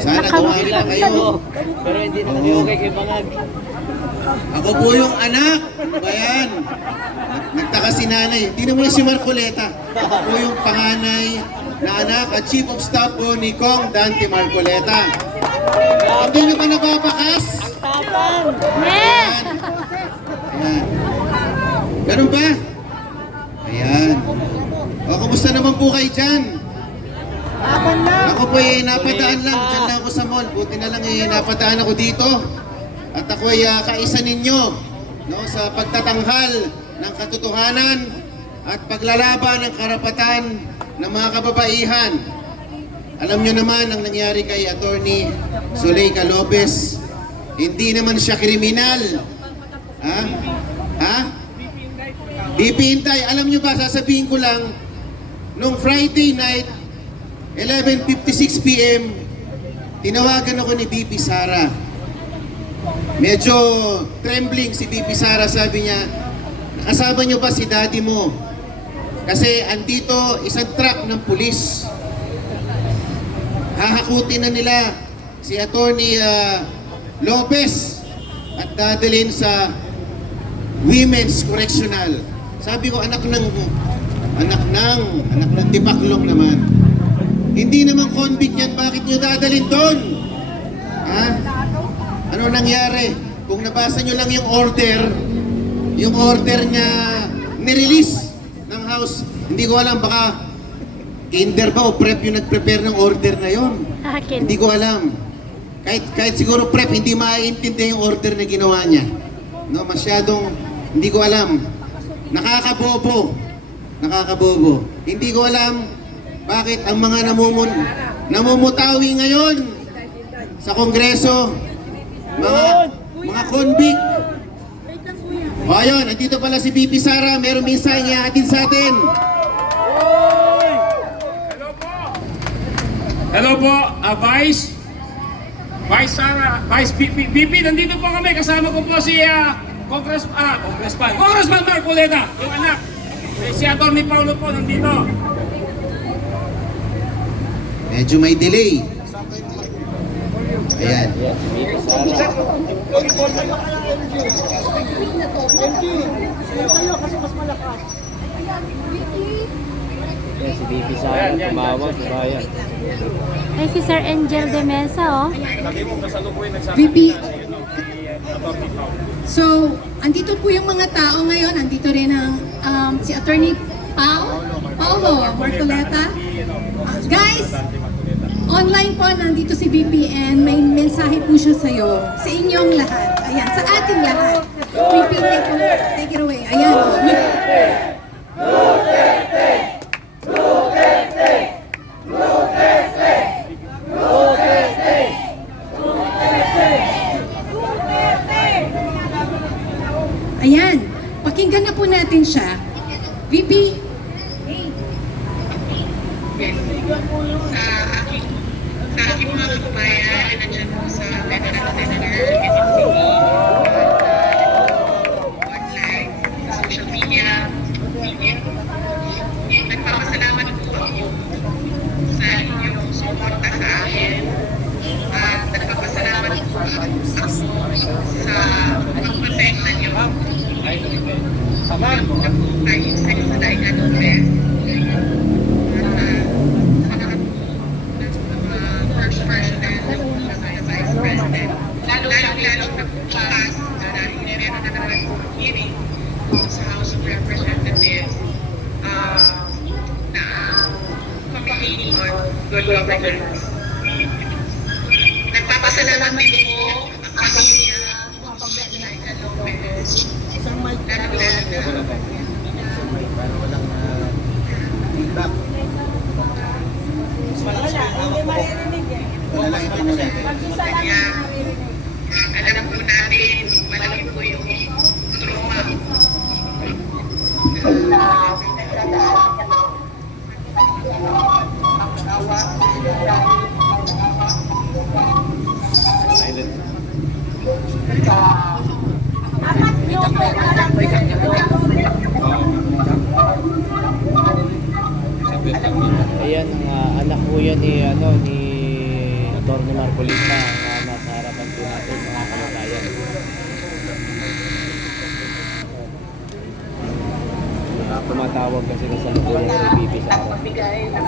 Sana tumawag na kayo. Pero hindi na kami okay kay Bangag. Ako po yung anak. Bayan. Nagtaka si nanay. Hindi naman si Marcoleta. Ako po yung panganay na anak at chief of staff po ni Kong Dante Marcoleta. Hindi nyo ba nababakas? Ang tapang! Ayan. Ayan. Ganun ba? Ayan. O, kumusta naman po kayo dyan? Ako po napadaan lang. Diyan lang ako sa mall. Buti na lang napadaan ako dito. At ako kaisa ninyo, no, sa pagtatanghal ng katotohanan at paglalaban ng karapatan ng mga kababaihan. Alam nyo naman ang nangyari kay Attorney Zuleika Lopez. Hindi naman siya kriminal. Ha? Ha? BP Intay. Alam nyo ba, sasabihin ko lang, nung Friday night, 11:56 p.m., tinawagan ako ni BP Sara. Medyo trembling si BP Sara, sabi niya, nakasama nyo ba si daddy mo? Kasi andito isang truck ng pulis. Hahakutin na nila si Attorney Lopez at dadalhin sa Women's Correctional. Sabi ko, anak ng tipaklong naman. Hindi naman convict yan, bakit nyo dadalhin doon? Ha? Ano nangyari? Kung nabasa nyo lang yung order niya nirelease ng House, hindi ko alam, baka kinder ba o prep yung nag-prepare ng order na yon? Hindi ko alam. Kahit siguro prep, hindi maiintindihan yung order na ginawa niya. No, masyadong, hindi ko alam. Nakakabobo. Hindi ko alam bakit ang mga namumutawi ngayon sa Kongreso, mga convict. O ayun, nandito pala si BP Sara, merong minsan niya atin sa atin. Hello po, Vice Sara, Vice BP, nandito po kami, kasama ko po si Congressman Marcoleta, yung anak. Si Atty. Paulo po nandito. Medyo may delay. Ayan. Yan, si BP Sara, tumawag, bayan. Ay, si Sir Angel de Mesa, oh. VP. So, andito po yung mga tao ngayon. Andito rin ang si Attorney Paulo Marcoleta. Guys, online po nandito si VP and may mensahe po siya sa'yo. Sa inyong lahat. Ayan, sa ating lahat. VP, take it away. Ayan. Ayan, pakinggan na po natin siya. VP. Sa aking mga kababayan, nandiyan po sa Veteran Center, online, sa social media. Nagpapasalamat po ako sa inyong suporta sa akin. At nagpapasalamat po ako sa pagprotekta niyo. Kayo sa Zuleika Lopez. First President at Vice President. Lalo na bukas, dahil meron na naman hearing sa House of Representatives na Committee on Good Governance. Nagpapasalamat din po ang pamilya ng Zuleika Lopez. Lalo na kaya alam po natin malaki po yung trauma Ayan, ang anak po yan ni Atty. Marcolita na nasa harapan po natin mga kababayan. Tumatawag kasi na sa loob si BP Sara. Magbigay ng